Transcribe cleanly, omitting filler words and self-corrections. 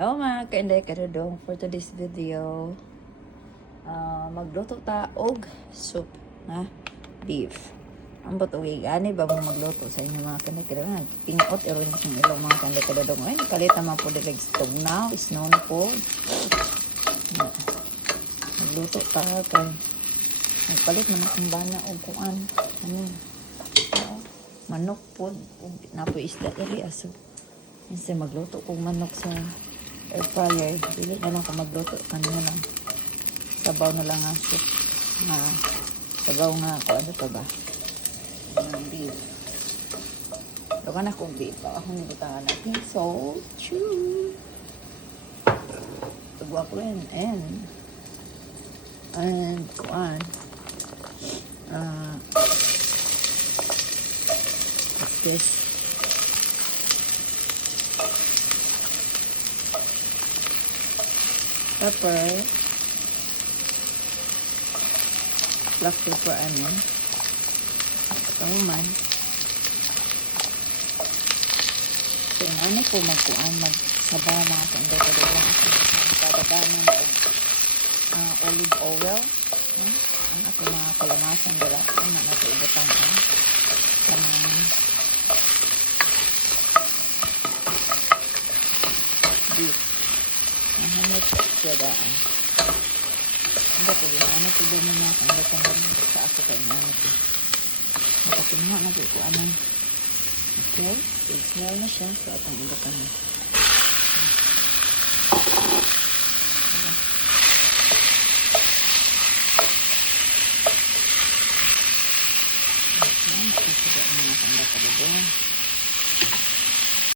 Hello mga kainday kadudong, for today's video magluto ta og soup na beef. Ang batuwi gani ba mo magluto sa inyo mga kainday kadudong, pingot iron ng ilong mga kainday kadudong. Ay kalit naman po dilig stove now, snow na po. Magluto ta kay nagpalit man akong bana og kuan manok po napoy isda diri aso. Minsan magluto kong manok sa air fryer, dili na lang ko magluto kanina lang sabaw na lang ang soup na sabaw nga ko ano pa ba ng beef. Doon na kong beef akong nibutangan natin so chew tugwa ko rin and kuan what's this pepper, black pepper, onion, man. So, ano po magkuhan, magsabaw mga kainday kadudong ako. Kadaganan og olive oil. Ang ato mga kalamasan dala. Ang nato ibutang beef. Hanap siya daan. Hindi po yun. Ano po ba mo na ang gatang sa ako kayo na ano po. Nakatunha na po ano. Okay. So, smell na siya. So, atang gatang na. Okay. Kasi ba mga kanda ka doon.